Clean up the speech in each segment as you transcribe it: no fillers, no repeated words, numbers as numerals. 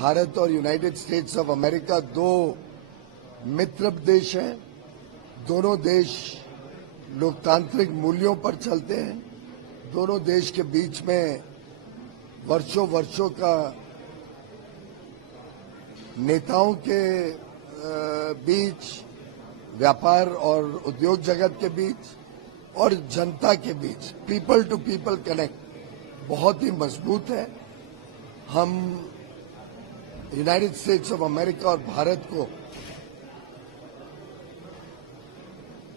भारत और United states of America दो मित्र देश हैं। दोनों देश लोकतांत्रिक मूल्यों पर चलते हैं। दोनों देश के बीच में वर्षों वर्षों का नेताओं के बीच, व्यापार और उद्योग जगत के बीच और जनता के बीच पीपल टू पीपल कनेक्ट बहुत ही मजबूत है। हम यूनाइटेड स्टेट्स ऑफ अमेरिका और भारत को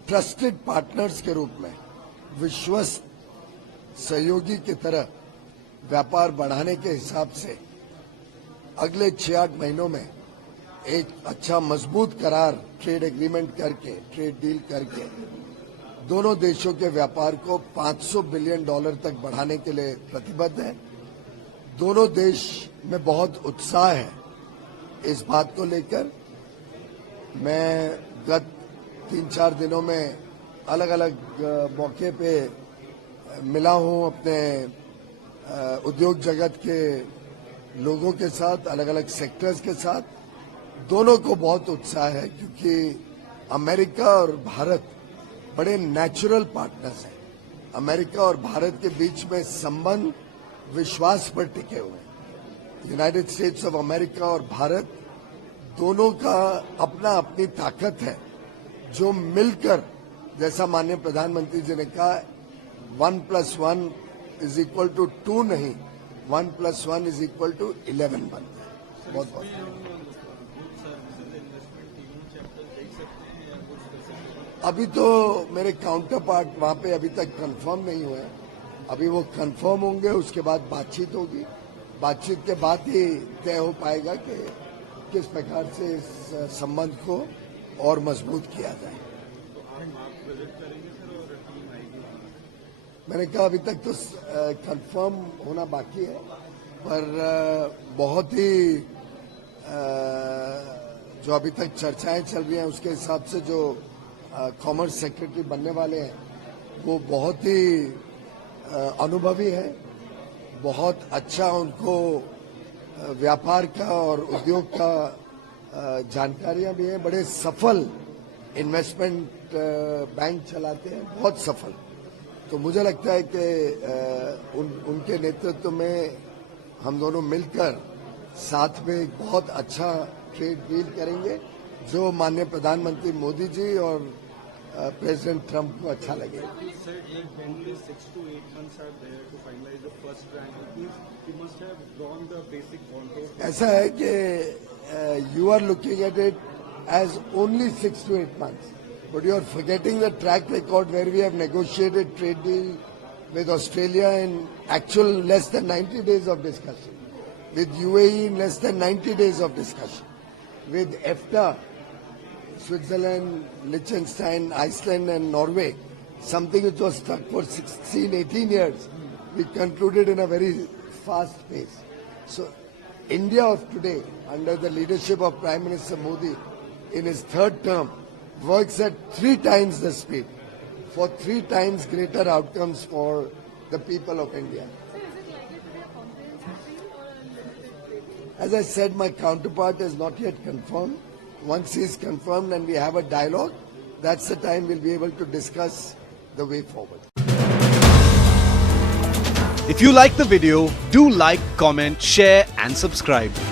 ट्रस्टेड पार्टनर्स के रूप में, विश्वस्त सहयोगी की तरह व्यापार बढ़ाने के हिसाब से अगले 6-8 महीनों में एक अच्छा मजबूत करार, ट्रेड एग्रीमेंट करके, ट्रेड डील करके दोनों देशों के व्यापार को $500 बिलियन तक बढ़ाने के लिए प्रतिबद्ध है। दोनों देश में बहुत उत्साह है इस बात को लेकर। मैं गत 3-4 दिनों में अलग अलग मौके पे मिला हूं अपने उद्योग जगत के लोगों के साथ, अलग अलग सेक्टर्स के साथ। दोनों को बहुत उत्साह है क्योंकि अमेरिका और भारत बड़े नेचुरल पार्टनर्स हैं। अमेरिका और भारत के बीच में संबंध विश्वास पर टिके हुए हैं। यूनाइटेड स्टेट्स ऑफ अमेरिका और भारत दोनों का अपना अपनी ताकत है जो मिलकर, जैसा माननीय प्रधानमंत्री जी ने कहा, 1+1 = 2 नहीं, 1+1 = 11 बनता है। बहुत बहुत अभी तो मेरे काउंटर पार्ट वहां पे अभी तक कंफर्म नहीं हुए। अभी वो कंफर्म होंगे, उसके बाद बातचीत होगी। बातचीत के बाद ही तय हो पाएगा कि किस प्रकार से इस संबंध को और मजबूत किया जाए। मैंने कहा अभी तक तो कंफर्म होना बाकी है, पर बहुत ही जो अभी तक चर्चाएं चल रही हैं उसके हिसाब से जो कॉमर्स सेक्रेटरी बनने वाले हैं वो बहुत ही अनुभवी है। बहुत अच्छा उनको व्यापार का और उद्योग का जानकारियां भी हैं। बड़े सफल इन्वेस्टमेंट बैंक चलाते हैं, बहुत सफल। तो मुझे लगता है कि उनके नेतृत्व में हम दोनों मिलकर साथ में एक बहुत अच्छा ट्रेड डील करेंगे जो माननीय प्रधानमंत्री मोदी जी और प्रेसिडेंट ट्रंप को अच्छा लगे। ऐसा है कि you are looking at it as only 6 to 8 months, but you are forgetting the track record where we have negotiated trade deal with Australia in actual less than 90 days of discussion, with UAE in less than 90 days of discussion, with EFTA, Switzerland, Liechtenstein, Iceland and Norway, something which was stuck for 16-18 years, we concluded in a very fast pace. So India of today, under the leadership of Prime Minister Modi in his 3rd term, works at 3 times the speed for 3 times greater outcomes for the people of India. As I said, my counterpart is not yet confirmed. Once he is confirmed and we have a dialogue, that's the time we'll be able to discuss the way forward. If you like the video, do like, comment, share and subscribe.